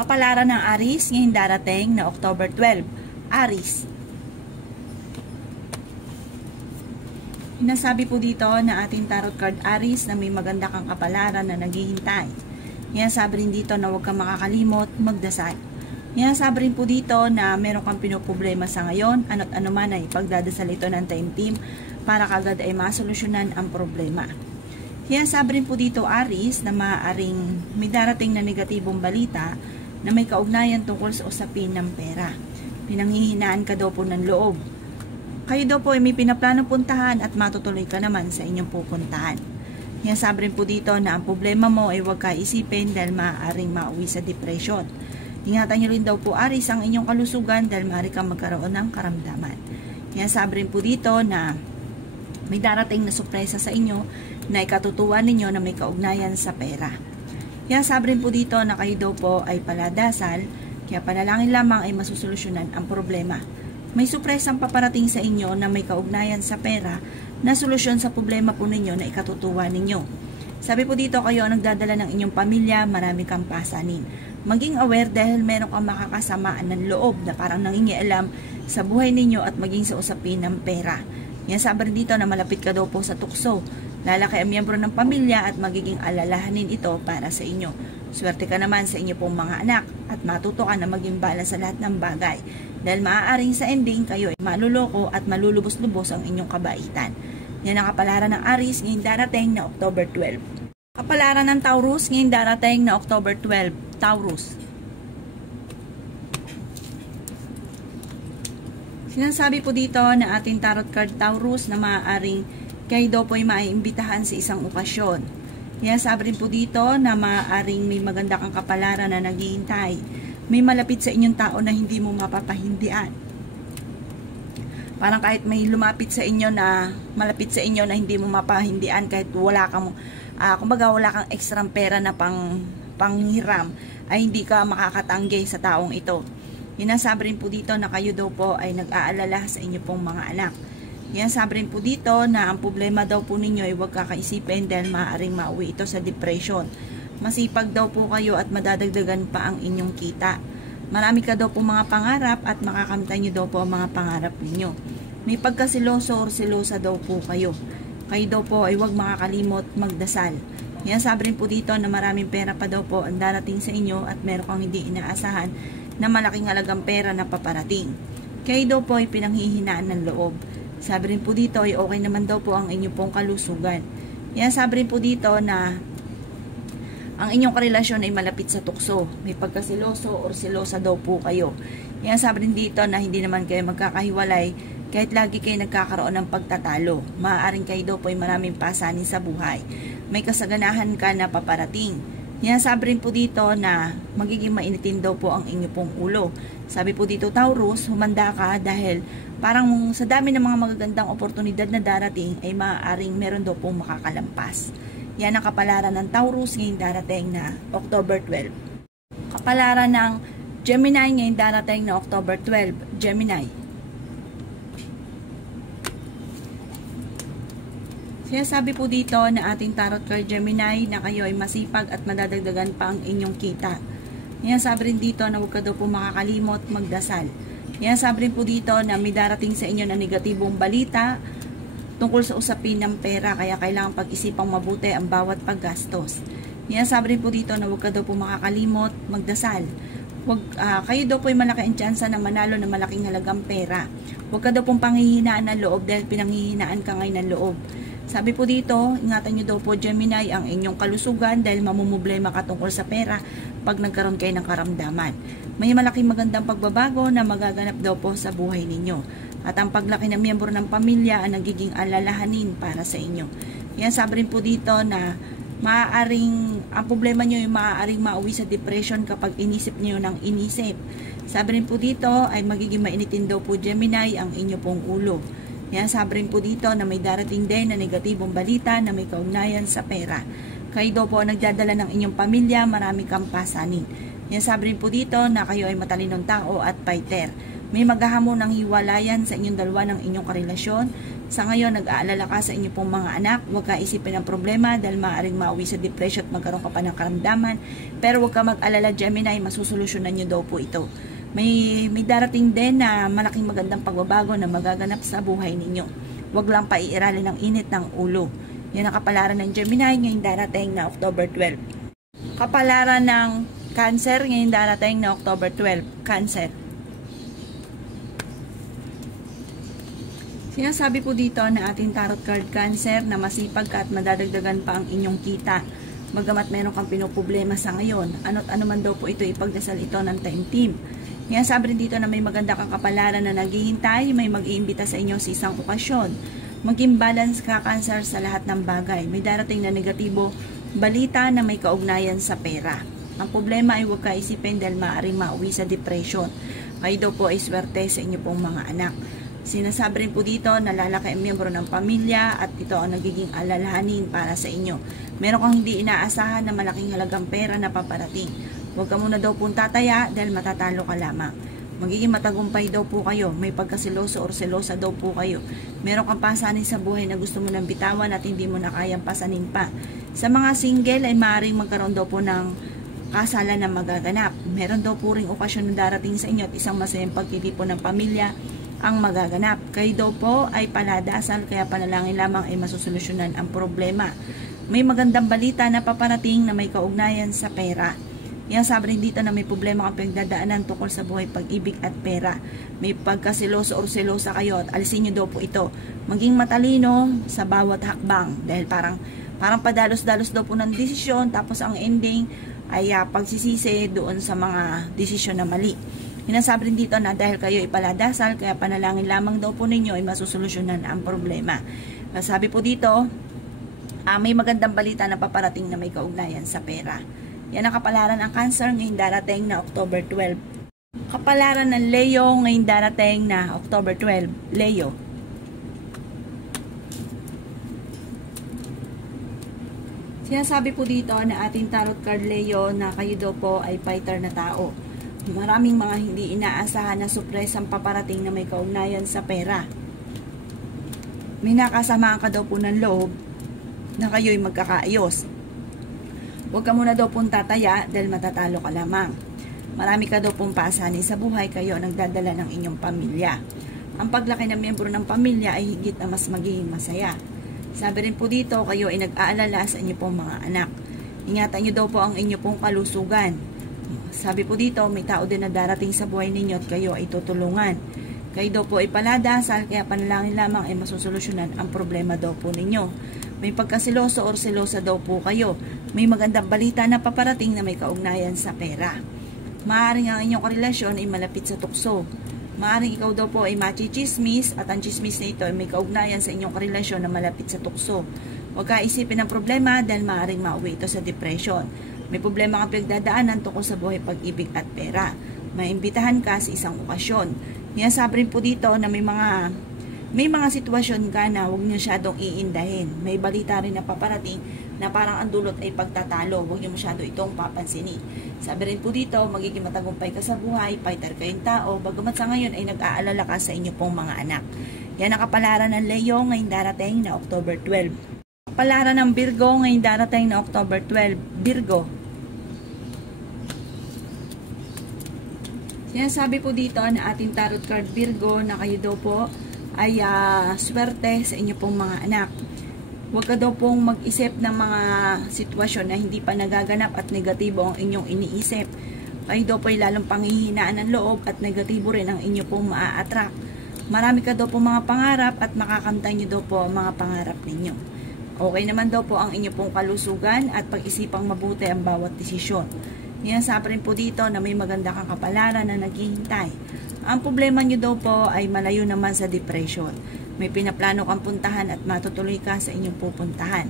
Kapalaran ng Aries ngayong darating na October 12. Aries. Inasabi po dito na ating tarot card Aries na may maganda kang kapalaran na naghihintay. Inasabi rin dito na huwag kang makakalimot magdasal. Inasabi rin po dito na meron kang pinoproblema sa ngayon, ano't ano man ay pagdadasal ito ng time team para kagad ay masolusyonan ang problema. Inasabi rin po dito Aries na maaaring may darating na negatibong balita na may kaugnayan tungkol sa usapin ng pera. Pinanghihinaan ka daw po ng loob. Kayo daw po ay may pinaplanong puntahan at matutuloy ka naman sa inyong pupuntahan. Sinasabi rin po dito na ang problema mo ay huwag ka isipin dahil maaaring mauwi sa depression. Ingatan nyo rin daw po Aries ang inyong kalusugan dahil maaari kang magkaroon ng karamdaman. Sinasabi rin po dito na may darating na sorpresa sa inyo na ikatutuwa ninyo na may kaugnayan sa pera. Kaya sabi rin po dito na kayo daw po ay paladasal, kaya panalangin lamang ay masusolusyonan ang problema. May surpresang paparating sa inyo na may kaugnayan sa pera na solusyon sa problema po ninyo na ikatutuwa ninyo. Sabi po dito kayo ang nagdadala ng inyong pamilya, marami kang pasanin. Maging aware dahil meron kang makakasamaan ng loob na parang nangingialam sa buhay ninyo at maging sa usapin ng pera. Yan sabi rin dito na malapit ka daw po sa tukso. Lalaki ang miyembro ng pamilya at magiging alalahanin ito para sa inyo. Swerte ka naman sa inyo pong mga anak at matuto ka na maging balance sa lahat ng bagay. Dahil maaaring sa ending kayo ay maluloko at malulubos-lubos ang inyong kabaitan. Yan ang kapalaran ng Aries ngayong darating na October 12. Kapalaran ng Taurus ngayong darating na October 12. Taurus. Sinasabi po dito na ating tarot card Taurus na maaaring kayo daw po ay maiimbitahan sa isang okasyon. Sabi rin po dito na maaaring may maganda kang kapalaran na naghihintay. May malapit sa inyong tao na hindi mo mapapahindian. Parang kahit may lumapit sa inyo na malapit sa inyo na hindi mo mapahindian kahit wala kang kumbaga wala kang extra pera na panghiram ay hindi ka makakatanggi sa taong ito. Sabi rin po dito na kayo daw po ay nag-aalala sa inyo pong mga anak. Sabi rin po dito na ang problema daw po ninyo ay huwag kakaisipin dahil maaaring mauwi ito sa depression. Masipag daw po kayo at madadagdagan pa ang inyong kita. Marami ka daw po mga pangarap at makakamtan nyo daw po ang mga pangarap ninyo. May pagkasiloso or silosa daw po kayo. Kayo daw po ay huwag makakalimot magdasal. Sabi rin po dito na maraming pera pa daw po ang darating sa inyo at meron kang hindi inaasahan na malaking halagang pera na paparating. Kayo daw po ay pinanghihinaan ng loob. Sabi rin po dito ay okay naman daw po ang inyong pong kalusugan. Sabi rin po dito na ang inyong karelasyon ay malapit sa tukso. May pagkasiloso or silosa daw po kayo. Sabi rin dito na hindi naman kayo magkakahiwalay kahit lagi kayo nagkakaroon ng pagtatalo. Maaaring kayo daw po ay maraming pasanin sa buhay. May kasaganahan ka na paparating. Sabi rin po dito na magiging mainitin daw po ang inyong pong ulo. Sabi po dito Taurus, humanda ka dahil parang sa dami ng mga magagandang oportunidad na darating ay maaaring meron daw pong makakalampas. Yan ang kapalaran ng Taurus ngayong darating na October 12. Kapalaran ng Gemini ngayong darating na October 12. Gemini. Sinasabi po dito na ating tarot card Gemini na kayo ay masipag at madadagdagan pa ang inyong kita. Sabi rin dito na huwag ka daw po makakalimot magdasal. Sabi rin po dito na may darating sa inyo na negatibong balita tungkol sa usapin ng pera kaya kailangan pag-isipang mabuti ang bawat paggastos. Sabi rin po dito na huwag ka daw po makakalimot magdasal. Kayo daw po ay malaki ang tsansa na manalo na malaking halagang pera. Huwag ka daw pong panghihinaan ng loob dahil pinanghihinaan ka ngayon ng loob. Sabi po dito, ingatan nyo daw po Gemini ang inyong kalusugan dahil mamumblema ka tungkol sa pera pag nagkaroon kayo ng karamdaman. May malaking magandang pagbabago na magaganap daw po sa buhay ninyo. At ang paglaki ng miyembro ng pamilya ang nagiging alalahanin para sa inyo. Sabi rin po dito na ang problema nyo ay maaaring mauwi sa depression kapag inisip nyo ng inisip. Sabi rin po dito ay magiging mainitin daw po Gemini ang inyo pong ulo. Sabi rin po dito na may darating din na negatibong balita na may kaugnayan sa pera. Kayo daw po nagdadala ng inyong pamilya, marami kang pasanin. Sabi rin po dito na kayo ay matalinong tao at fighter. May maghahamon ng hiwalayan sa inyong dalawa ng inyong karelasyon. Sa ngayon, nag-aalala ka sa inyong pong mga anak. Huwag ka isipin ng problema dahil maaaring mauwi sa depression at magkaroon ka pa ng karamdaman. Pero huwag ka mag-alala, Gemini, masusolusyonan nyo daw po ito. May darating din na malaking magandang pagbabago na magaganap sa buhay ninyo. Huwag lang paiiralin ng init ng ulo. Yan ang kapalaran ng Gemini ngayong darating na October 12. Kapalaran ng Cancer ngayong darating na October 12. Cancer. Sinasabi po dito na ating tarot card Cancer na masipag ka at madadagdagan pa ang inyong kita. Bagamat meron kang pinoproblema sa ngayon, ano't ano man daw po ito, ipagdasal ito ng time team. Ngayon sabi rin dito na may maganda kang kapalaran na naghihintay, may mag-iimbita sa inyo sa isang okasyon. Maging balance ka, Cancer, sa lahat ng bagay. May darating na negatibo balita na may kaugnayan sa pera. Ang problema ay huwag ka isipin dahil maaaring mauwi sa depression. Kayo daw po ay swerte sa inyo pong mga anak. Sinasabi rin po dito na lalaki ang miyembro ng pamilya at ito ang nagiging alalahanin para sa inyo. Meron kang hindi inaasahan na malaking halagang pera na paparating. Huwag ka muna daw pong tataya dahil matatalo ka lamang. Magiging matagumpay daw po kayo. May pagkasiloso or selosa daw po kayo. Meron kang pasanin sa buhay na gusto mo nang bitawan at hindi mo na kayang pasanin pa. Sa mga single ay maaaring magkaroon daw po ng kasalan na magaganap. Meron daw po ring okasyon na darating sa inyo at isang masayang pagtitipon ng pamilya ang magaganap. Kayo daw po ay paladasal kaya panalangin lamang ay masusolusyonan ang problema. May magandang balita na paparating na may kaugnayan sa pera. Yan sabi rin dito na may problema kang pinagdadaanan tungkol sa buhay, pag-ibig at pera. May pagkasiloso or selosa kayo at alisin nyo daw po ito. Maging matalino sa bawat hakbang dahil parang padalos-dalos daw po ng desisyon tapos ang ending ay pagsisisi doon sa mga desisyon na mali. Hinasabi rin dito na dahil kayo ipaladasal, kaya panalangin lamang daw po ninyo ay masusolusyonan ang problema. Sabi po dito, may magandang balita na paparating na may kaugnayan sa pera. Yan ang kapalaran ng Cancer ngayong darating na October 12. Kapalaran ng Leo ngayong darating na October 12. Leo. Sinasabi po dito na ating tarot card Leo na kayo daw po ay fighter na tao. Maraming mga hindi inaasahan na surprise ang paparating na may kaugnayan sa pera. May nakasamaan ka daw po ng loob na kayo'y magkakaayos. Huwag ka muna daw pong tataya dahil matatalo ka lamang. Marami ka daw pong pasanin sa buhay, kayo ang nagdadala ng inyong pamilya. Ang paglaki ng miyembro ng pamilya ay higit na mas magiging masaya. Sabi rin po dito, kayo ay nag-aalala sa inyo pong mga anak. Ingatan nyo daw po ang inyo pong kalusugan. Sabi po dito, may tao din na darating sa buhay ninyo at kayo ay tutulungan. Kayo daw po ay paladasal, kaya panalangin lamang ay masusolusyonan ang problema daw po ninyo. May pagkasiloso or selosa daw po kayo. May magandang balita na paparating na may kaugnayan sa pera. Maaaring ang inyong relasyon ay malapit sa tukso. Maaaring ikaw daw po ay machichismis at ang chismis na ito ay may kaugnayan sa inyong relasyon na malapit sa tukso. Huwag ka isipin ng problema dahil maaaring mauwi ito sa depression. May problema kang pinagdadaanan tungkol sa buhay, pag-ibig at pera. Maimbitahan ka sa isang okasyon. Sabi rin po dito na may mga sitwasyon ka na huwag niyo masyadong iindahin. May balita rin na paparating na parang ang dulot ay pagtatalo. Huwag niyo masyado itong papansinin. Sabi rin po dito, magiging matagumpay ka sa buhay, fighter kayong tao, bagamat sa ngayon ay nag-aalala ka sa inyo pong mga anak. Yan ang kapalaran ng Leo ngayong darating na October 12. Kapalaran ng Virgo ngayong darating na October 12. Virgo. Sinasabi po dito na ating tarot card Virgo na kayo daw po ay swerte sa inyo pong mga anak. Huwag ka daw pong mag-isip ng mga sitwasyon na hindi pa nagaganap at negatibo ang inyong iniisip. Kayo daw po ay lalong panghihinaan ng loob at negatibo rin ang inyo pong maa-attract. Marami ka daw po mga pangarap at makakamtan nyo daw po ang mga pangarap ninyo. Okay naman daw po ang inyo pong kalusugan at pag-isipang mabuti ang bawat desisyon. Sabi rin po dito na may maganda kang kapalaran na naghihintay. Ang problema nyo daw po ay malayo naman sa depression. May pinaplano kang puntahan at matutuloy ka sa inyong pupuntahan.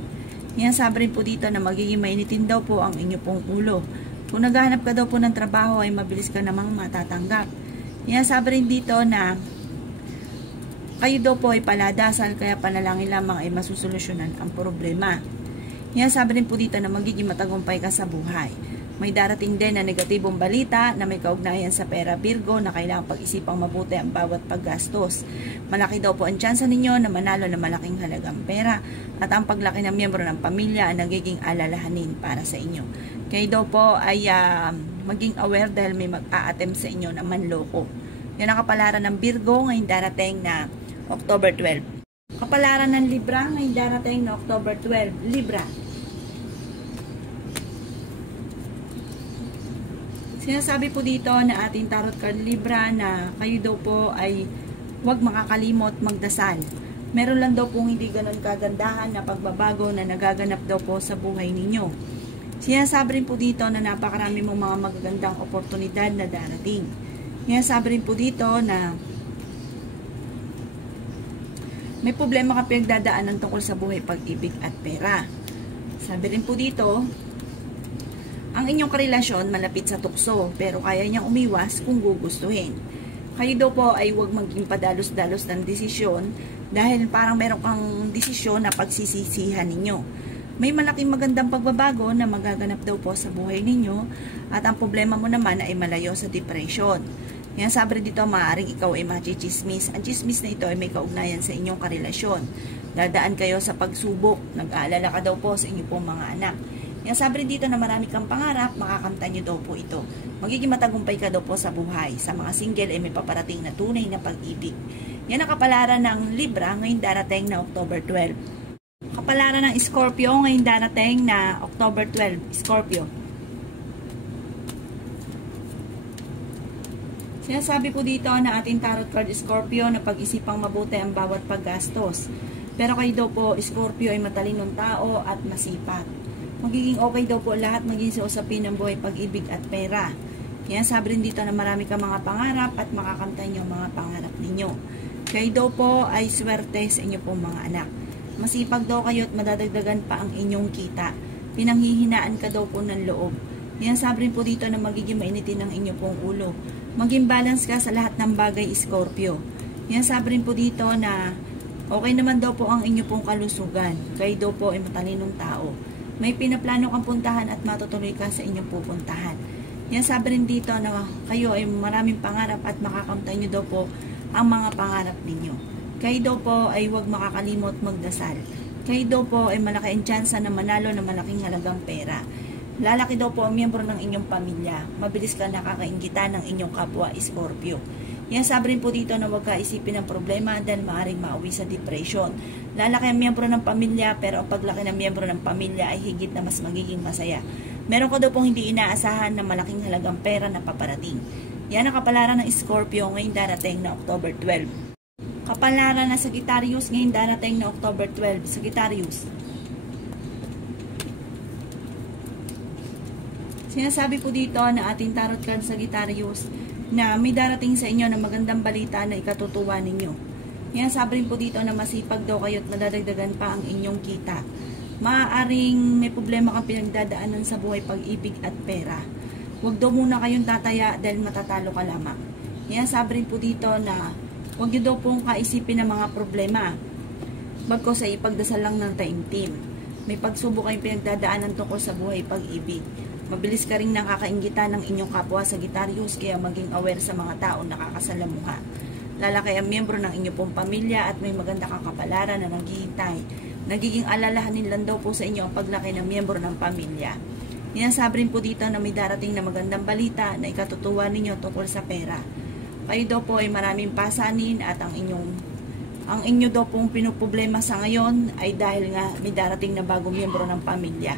Sabi rin po dito na magiging mainitin daw po ang inyong pong ulo. Kung naghahanap ka daw po ng trabaho ay mabilis ka namang matatanggap. Sabi rin dito na kayo daw po ay paladasal kaya panalangin lamang ay masusolusyonan ang problema. Sabi rin po dito na magiging matagumpay ka sa buhay. May darating din na negatibong balita na may kaugnayan sa pera, Virgo, na kailangang pag-isipang mabuti ang bawat paggastos. Malaki daw po ang tsansa ninyo na manalo ng malaking halagang pera at ang paglaki ng miyembro ng pamilya ang nagiging alalahanin para sa inyo. Kayo daw po ay maging aware dahil may mag-a-attempt sa inyo na manloko. Yan ang kapalaran ng Virgo ngayong darating na October 12. Kapalaran ng Libra ngayong darating na October 12. Libra. Sinasabi po dito na ating tarot card Libra na kayo daw po ay huwag makakalimot magdasal. Meron lang daw pong hindi ganun kagandahan na pagbabago na nagaganap daw po sa buhay ninyo. Sinasabi rin po dito na napakarami mong mga magagandang oportunidad na darating. Sinasabi rin po dito na may problema ka pinagdadaanan tungkol sa buhay, pag-ibig at pera. Sabi rin po dito, ang inyong karelasyon malapit sa tukso pero kaya niyang umiwas kung gugustuhin. Kayo daw po ay huwag maging padalos-dalos ng desisyon dahil parang meron kang desisyon na pagsisisihan ninyo. May malaking magandang pagbabago na magaganap daw po sa buhay ninyo at ang problema mo naman ay malayo sa depression. Yan, sabi dito, maaaring ikaw ay machichismis. Ang chismis na ito ay may kaugnayan sa inyong karelasyon. Dadaan kayo sa pagsubok. Nag-aalala ka daw po sa inyong pong mga anak. Yan, sabi dito na marami kang pangarap, makakamtan nyo daw po ito. Magiging matagumpay ka daw po sa buhay. Sa mga single ay may paparating na tunay na pag-ibig. Yan ang kapalaran ng Libra ngayong darating na October 12. Kapalaran ng Scorpio ngayong darating na October 12. Scorpio. Sinasabi po dito na ating tarot card Scorpio na pag-isipang mabuti ang bawat paggastos. Pero kayo daw po, Scorpio, ay matalinong tao at masipag. Magiging okay daw po lahat maging sa usapin ng buhay, pag-ibig at pera. Kaya sabi rin dito na marami ka mga pangarap at makakamtan yung mga pangarap ninyo. Kayo daw po ay swerte sa inyo pong mga anak. Masipag daw kayo at madadagdagan pa ang inyong kita. Pinanghihinaan ka daw po ng loob. Yan, sabi rin po dito na magiging mainitin ang inyo pong ulo. Maging balance ka sa lahat ng bagay, Scorpio. Yan, sabi rin po dito na okay naman daw po ang inyo pong kalusugan. Kayo daw po ay matalinong tao. May pinaplano kang puntahan at matutuloy ka sa inyong pupuntahan. Yan, sabi rin dito na kayo ay maraming pangarap at makakamtan nyo daw po ang mga pangarap ninyo. Kayo daw po ay huwag makakalimot magdasal. Kayo daw po ay malaki ang tsansa na manalo ng malaking halagang pera. Lalaki daw po ang miyembro ng inyong pamilya. Mabilis ka nakakainggitan ng inyong kapwa, Scorpio. Yan, sabi rin po dito na huwag ka isipin ng problema dahil maaaring mauwi sa depression. Lalaki ang miyembro ng pamilya pero ang paglaki ng miyembro ng pamilya ay higit na mas magiging masaya. Meron ka daw pong hindi inaasahan na malaking halagang pera na paparating. Yan ang kapalaran ng Scorpio ngayong darating na October 12. Kapalaran ng Sagittarius ngayong darating na October 12. Sagittarius. Sinasabi po dito na ating tarot card Sagittarius na may darating sa inyo na magandang balita na ikatutuwa ninyo. Yan, sabi rin po dito na masipag daw kayo at madadagdagan pa ang inyong kita. Maaaring may problema kang pinagdadaanan sa buhay, pag-ibig at pera. Huwag daw muna kayong tataya dahil matatalo ka lamang. Yan, sabi rin po dito na huwag nyo daw pong kaisipin ng mga problema. Bagkos ay ipagdasal lang ng taimtim. May pagsubok kayong pinagdadaanan tungkol sa buhay, pag-ibig. Mabilis ka rin nakakainggitan ng inyong kapwa Sagittarius kaya maging aware sa mga taong nakakasalamuha. Lalaki ang miyembro ng inyong pong pamilya at may maganda kang kapalaran na naghihintay. Nagiging alalahanin lang daw po sa inyo ang paglaki ng miyembro ng pamilya. Ninasabi rin po dito na may darating na magandang balita na ikatutuwa ninyo tungkol sa pera. Kayo daw po ay maraming pasanin at ang inyo daw pong pinuproblema sa ngayon ay dahil nga may darating na bagong miyembro ng pamilya.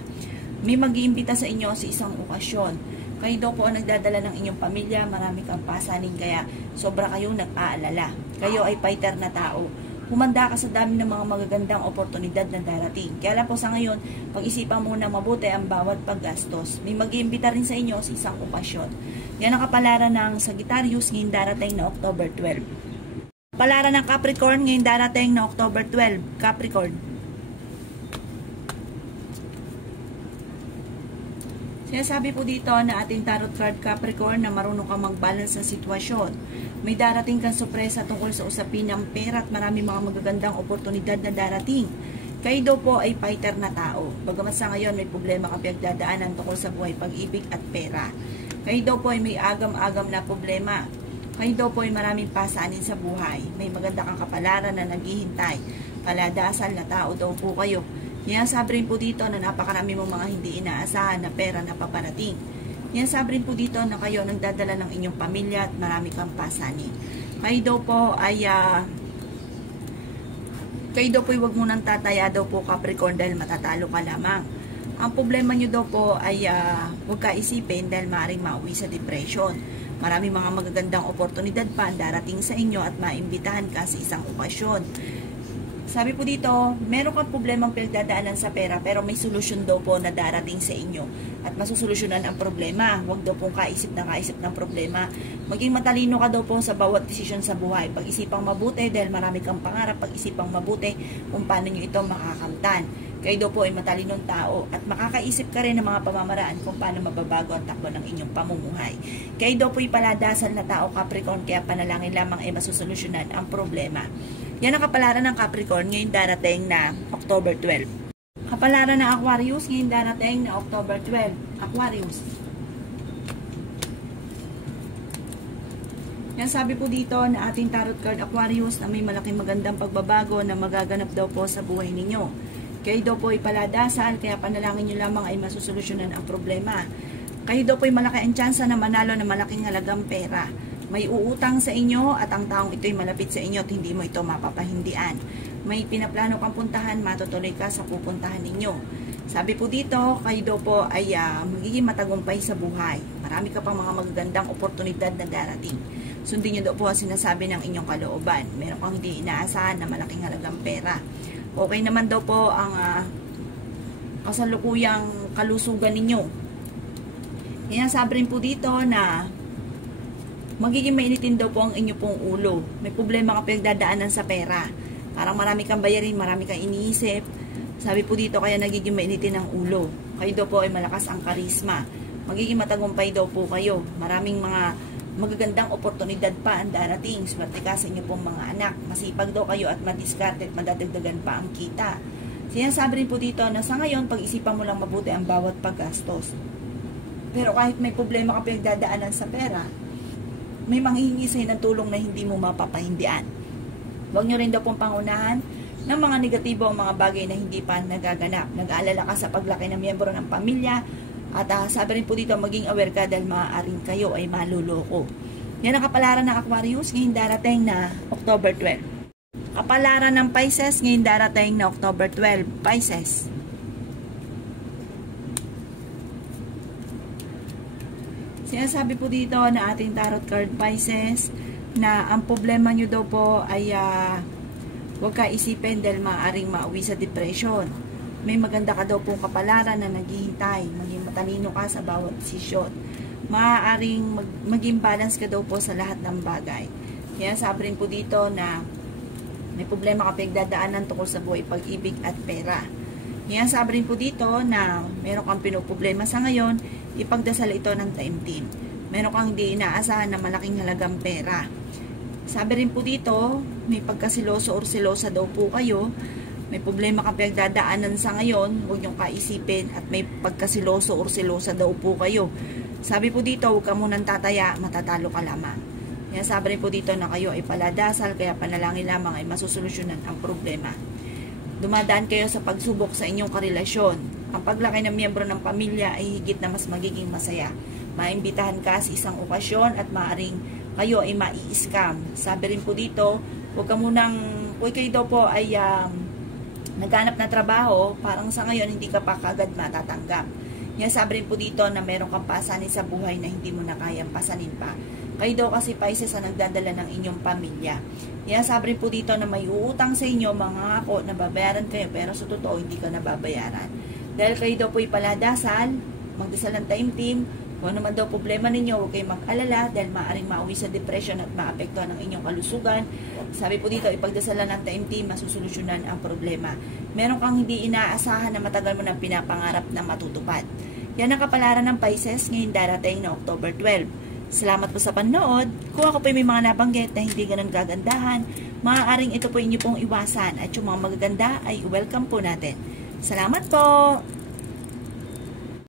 May mag-iimbita sa inyo sa isang okasyon. Kayo daw po ang nagdadala ng inyong pamilya, marami kang pasanin kaya sobra kayong nag-aalala. Kayo ay fighter na tao. Humanda ka sa dami ng mga magagandang oportunidad na darating. Kaya lang po sa ngayon, pag-isipan muna mabuti ang bawat paggastos. May mag-iimbita rin sa inyo sa isang okasyon. Yan ang kapalaran ng Sagittarius ngayong darating na October 12. Kapalaran ng Capricorn ngayong darating na October 12. Capricorn. Sinasabi po dito na ating tarot card Capricorn na marunong kang mag-balance ng sitwasyon. May darating kang sorpresa tungkol sa usapin ng pera at marami mga magagandang oportunidad na darating. Kayo daw po ay fighter na tao. Bagamat sa ngayon may problema ka pinagdadaanan tungkol sa buhay, pag-ibig at pera. Kayo daw po ay may agam-agam na problema. Kayo daw po ay maraming pasanin sa buhay. May maganda kang kapalaran na naghihintay. Paladasal na tao daw po kayo. Yan sabi rin po dito na napakarami mong mga hindi inaasahan na pera na paparating. Yan sabi rin po dito na kayo nagdadala ng inyong pamilya at marami kang pasanin. Kayo daw po ay huwag munang tataya daw po Capricorn dahil matatalo ka lamang. Ang problema nyo daw po ay huwag ka isipin dahil maaaring mauwi sa depression. Marami mga magagandang oportunidad pa darating sa inyo at maimbitahan ka sa isang okasyon. Sabi po dito, meron kang problemang pinagdadaanan sa pera pero may solusyon daw po na darating sa inyo at masusolusyonan ang problema. Huwag daw pong kaisip ng problema. Maging matalino ka daw po sa bawat desisyon sa buhay. Pag-isipang mabuti dahil marami kang pangarap, pag-isipang mabuti kung paano nyo ito makakamtan. Kayo daw po ay matalinong tao at makakaisip ka rin ng mga pamamaraan kung paano mababago ang takbo ng inyong pamumuhay. Kayo daw po ay paladasal na tao Capricorn kaya panalangin lamang ay masusolusyonan ang problema. Yan ang kapalaran ng Capricorn ngayon darating na October 12. Kapalaran ng Aquarius ngayon darating na October 12. Aquarius. Yan sabi po dito na ating tarot card Aquarius na may malaking magandang pagbabago na magaganap daw po sa buhay ninyo. Kayo daw po ay paladasal kaya panalangin nyo lamang ay masusolusyonan ang problema. Kayo daw po ay malaki ang tsansa na manalo ng malaking halagang pera. May uutang sa inyo at ang taong ito'y malapit sa inyo at hindi mo ito mapapahindian. May pinaplano kang puntahan, matutuloy ka sa pupuntahan ninyo. Sabi po dito, kayo daw po ay magiging matagumpay sa buhay. Marami ka pang mga magagandang oportunidad na darating. Sundin nyo daw po ang sinasabi ng inyong kalooban. Meron kang hindi inaasahan na malaking halagang pera. Okay naman daw po ang kasalukuyang kalusugan ninyo. Yan sabi rin po dito na magiging mainitin daw po ang inyo pong ulo. May problema ka pinagdadaanan sa pera. Parang marami kang bayarin, marami kang iniisip. Sabi po dito kaya nagiging mainitin ang ulo. Kayo daw po ay malakas ang karisma. Magiging matagumpay daw po kayo. Maraming mga magagandang oportunidad pa ang darating. Swerte ka sa inyo pong mga anak. Masipag daw kayo at madiskarte at madadagdagan pa ang kita. Sinasabi rin po dito na sa ngayon, pag-isipan mo lang mabuti ang bawat paggastos. Pero kahit may problema ka pinagdadaanan sa pera, may manghihingi sa'yo ng tulong na hindi mo mapapahindian. Huwag nyo rin daw pong pangunahan ng mga negatibo ang mga bagay na hindi pa nagaganap. Nag-aalala ka sa paglaki ng miyembro ng pamilya at sabi rin po dito maging aware ka dahil maaaring kayo ay maluloko. Yan ang kapalaran ng Aquarius ngayon darating na October 12. Kapalaran ng Pisces ngayon darating na October 12. Pisces. Sinasabi po dito na ating tarot card Pisces na ang problema nyo daw po ay huwag ka isipin dahil maaaring mauwi sa depression. May maganda ka daw pong kapalaran na naghihintay. Maging matalino ka sa bawat desisyon. Maaaring maging balance ka daw po sa lahat ng bagay. Kaya sabi rin po dito na may problema ka pinagdadaanan tungkol sa buhay, pag-ibig at pera. Kaya sabi rin po dito na meron kang pinoproblema sa ngayon, ipagdasal ito ng taimtim. Meron kang hindi inaasahan na malaking halagang pera. Sabi rin po dito, may pagkasiloso or silosa daw po kayo. May problema kang pinagdadaanan sa ngayon, huwag niyong kaisipin at may pagkasiloso or silosa daw po kayo. Sabi po dito, huwag ka munang tataya, matatalo ka lamang. Kaya sabi rin po dito na kayo ay paladasal, kaya panalangin lamang ay masusolusyonan ang problema. Dumadaan kayo sa pagsubok sa inyong karelasyon. Ang paglaki ng miyembro ng pamilya ay higit na mas magiging masaya. Maimbitahan ka sa isang okasyon at maaring kayo ay mai-scam. Sabi rin po dito, huwag ka munang, kung kayo daw po ay naghanap na trabaho, parang sa ngayon hindi ka pa kagad matatanggap. Yan sabi rin po dito na meron kang pasanin sa buhay na hindi mo na kayang pasanin pa. Kayo daw kasi Pisces ang nagdadala ng inyong pamilya. Yan sabi rin po dito na may uutang sa inyo, mga ako, nababayaran kayo pero sa totoo hindi ka nababayaran. Dahil kayo daw po ipaladasal, magdasal ng taimtim, kung naman daw problema ninyo, huwag kayong mag-alala dahil maaaring mauwi sa depression at maapektuhan ang inyong kalusugan. Sabi po dito, ipagdasalan ng taimtim, masusolusyonan ang problema. Meron kang hindi inaasahan na matagal mo nang pinapangarap na matutupad. Yan ang kapalaran ng Pisces ngayon darating na October 12. Salamat po sa panonood. Kung ako po may mga nabanggit na hindi ganun gagandahan, maaaring ito po inyo pong iwasan at yung mga magaganda ay welcome po natin. Salamat po!